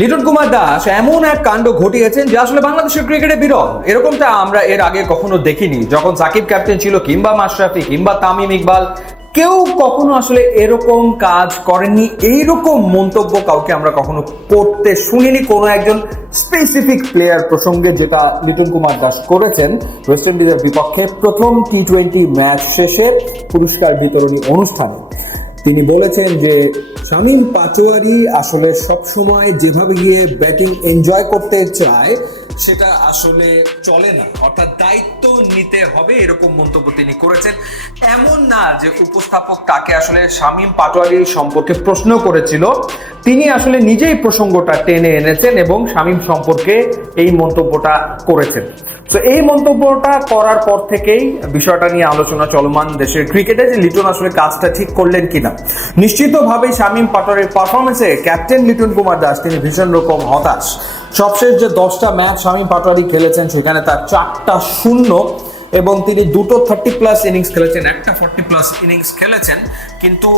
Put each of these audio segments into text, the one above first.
লিটন কুমার দাস এমন এক কাণ্ড ঘটিয়েছেন যে আসলে বাংলাদেশের ক্রিকেটে বিরল। এরকমটা আমরা এর আগে কখনো দেখিনি। যখন সাকিব ক্যাপ্টেন ছিল কিংবা মাশরাফি কিংবা তামিম ইকবাল, কেউ কখনো আসলে এরকম কাজ করেনি। এইরকম মন্তব্য কাউকে আমরা কখনো করতে শুনিনি কোনো একজন স্পেসিফিক প্লেয়ার প্রসঙ্গে, যেটা লিটন কুমার দাস করেছেন ওয়েস্ট ইন্ডিজের বিপক্ষে প্রথম টি-20 ম্যাচ শেষে পুরস্কার বিতরণী অনুষ্ঠানে। তিনি বলেছেন যে শামীম পাটোয়ারি আসলে সবসময় যেভাবে গিয়ে ব্যাটিং এনজয় করতে চায় সেটা আসলে চলে না, অর্থাৎ দায়িত্ব নিতে হবে, এরকম মন্তব্য তিনি করেছেন। এমন না যে উপস্থাপক তাকে আসলে শামীম পাটোয়ারি সম্পর্কে প্রশ্ন করেছিল, তিনি আসলে নিজেই প্রসঙ্গটা টেনে এনেছেন এবং শামীম সম্পর্কে এই মন্তব্যটা করেছেন। তো এই মন্তব্যটা করার পর থেকেই বিষয়টা নিয়ে আলোচনা চলমান দেশের ক্রিকেটে, যে লিটন আসলে কাজটা ঠিক করলেন কিনা। নিশ্চিতভাবেই শামীম পাটোয়ারির পারফরমেন্সে ক্যাপ্টেন লিটন কুমার দাস তিনি ভীষণ রকম হতাশ। সবশেষ যে 10টা ম্যাচ শামীম পাটোয়ারি খেলেছেন সেখানে তার 4টা শূন্য এবং তিনি 2টো 30+ ইনিংস খেলেছেন, একটা 40+ ইনিংস খেলেছেন, কিন্তু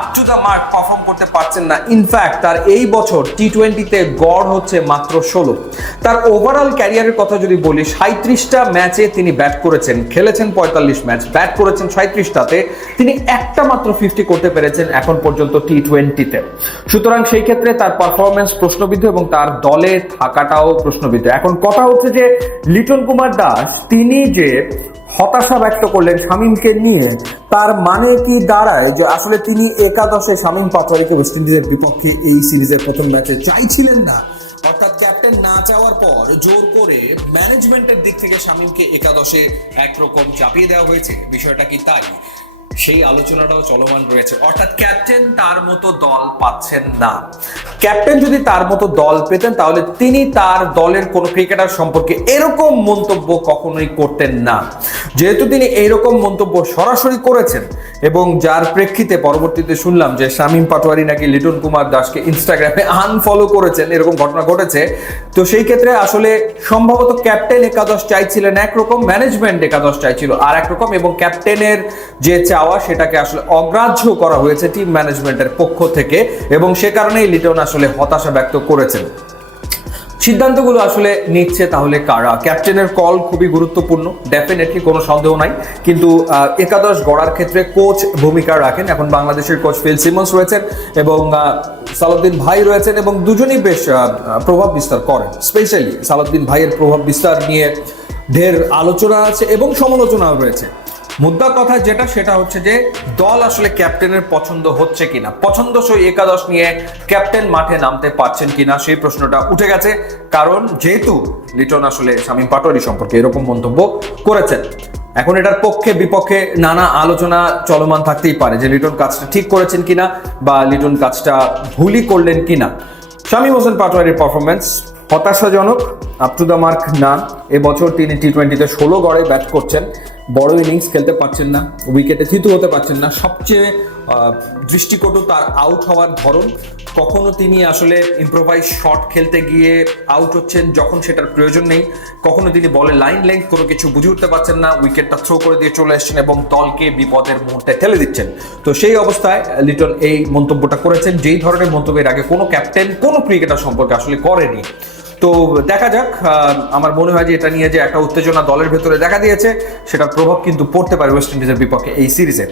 up to the mark perform করতে পারছেন না। ইনফ্যাক্ট তার এই বছর টি-20তে গড় হচ্ছে মাত্র 16। তার ওভারঅল ক্যারিয়ারের কথা যদি বলি, 37টা ম্যাচে তিনি ব্যাট করেছেন, খেলেছেন 45 ম্যাচ, ব্যাট করেছেন 37টাতে, তিনি একটা মাত্র 50 করতে পেরেছেন এখন পর্যন্ত টি-20তে। সুতরাং সেই ক্ষেত্রে তার পারফরমেন্স প্রশ্নবিদ্ধ এবং তার দলে থাকাটাও প্রশ্নবিদ্ধ। এখন কথা হচ্ছে যে লিটন কুমার দাস তিনি যে হতাশা ব্যক্ত করলেন শামীমকে নিয়ে, তার মানে কি দাঁড়ায় যে আসলে তিনি একাদশে শামীম পাটোয়ারিকে ওয়েস্ট ইন্ডিজের বিপক্ষে এই সিরিজের প্রথম ম্যাচে চাইছিলেন না, অর্থাৎ ক্যাপ্টেন না চাওয়ার পর জোর করে ম্যানেজমেন্টের দিক থেকে শামীমকে একাদশে একরকম চাপিয়ে দেওয়া হয়েছে? বিষয়টা কি তাই? সেই আলোচনাটাও চলমান রয়েছে। অর্থাৎ ক্যাপ্টেন তার মতো দল পাচ্ছেন না। ক্যাপ্টেন যদি তার মতো দল পেতেন তাহলে তিনি তার দলের কোনো ক্রিকেটার সম্পর্কে এরকম মন্তব্য কখনোই করতেন না। যেহেতু তিনি এইরকম মন্তব্য সরাসরি করেছেন এবং যার প্রেক্ষিতে পরবর্তীতে শুনলাম যে শামীম পাটোয়ারি নাকি লিটন কুমার দাসকে ইনস্টাগ্রামে আনফলো করেছেন, এরকম ঘটনা ঘটেছে। তো সেই ক্ষেত্রে আসলে সম্ভবত ক্যাপ্টেন একাদশ চাইছিলেন একরকম, ম্যানেজমেন্ট একাদশ চাইছিল আর একরকম, এবং ক্যাপ্টেনের যে চাওয়া সেটাকে আসলে অগ্রাহ্য করা হয়েছে টিম ম্যানেজমেন্টের পক্ষ থেকে, এবং সে কারণেই লিটন আসলে হতাশা ব্যক্ত করেছেন। সিদ্ধান্তগুলো আসলে নিচ্ছে তাহলে কারা? ক্যাপ্টেনের কল খুবই গুরুত্বপূর্ণ, ডেফিনেটলি কোনো সন্দেহ নাই, কিন্তু একাদশ গড়ার ক্ষেত্রে কোচ ভূমিকা রাখেন। এখন বাংলাদেশের কোচ ফিল সিমন্স রয়েছেন এবং সালাউদ্দিন ভাই রয়েছেন, এবং দুজনই বেশ প্রভাব বিস্তার করেন। স্পেশালি সালাউদ্দিন ভাইয়ের প্রভাব বিস্তার নিয়ে ঢের আলোচনা আছে এবং সমালোচনাও রয়েছে। মুদ্রা কথা যেটা, সেটা হচ্ছে যে দল আসলে ক্যাপ্টেনের পছন্দ হচ্ছে কিনা, পছন্দসই একাদশ নিয়ে ক্যাপ্টেন মাঠে নামতে পারছেন কিনা, সেই প্রশ্নটা উঠে গেছে। কারণ যেহেতু লিটন আসলে শামীম পাটোয়ারি সম্পর্কে এরকম মন্তব্য করেছেন, এখন এটার পক্ষে বিপক্ষে নানা আলোচনা চলমান থাকতেই পারে যে লিটন কাজটা ঠিক করেছেন কিনা বা লিটন কাজটা ভুলই করলেন কিনা। শামীম হোসেন পাটোয়ারির পারফরমেন্স হতাশাজনক, আপ টু দ্য মার্ক না। এবছর তিনি টি-20তে 16 গড়ে ব্যাট করছেন, বড় ইনিংস খেলতে পারছেন না, উইকেটে থিতু হতে পারছেন না। সবচেয়ে দৃষ্টিকটু তার আউট হওয়ার ধরন। কখনো তিনি আসলে ইম্প্রোভাইজ শট খেলতে গিয়ে আউট হচ্ছেন যখন সেটার প্রয়োজন নেই, কখনো তিনি বলে লাইন লেংথ কোনো কিছু বুঝে উঠতে পারছেন না, উইকেটটা থ্রো করে দিয়ে চলে এসেছেন এবং দলকে বিপদের মুহূর্তে ঠেলে দিচ্ছেন। তো সেই অবস্থায় লিটন এই মন্তব্যটা করেছেন, যেই ধরনের মন্তব্যের আগে কোনো ক্যাপ্টেন কোনো ক্রিকেটার সম্পর্কে আসলে করেনি। তো দেখা যাক, আমার মনে হয় যে এটা নিয়ে যে একটা উত্তেজনা দলের ভেতরে দেখা দিয়েছে, সেটার প্রভাব কিন্তু পড়তে পারে ওয়েস্ট ইন্ডিজের বিপক্ষে এই সিরিজে।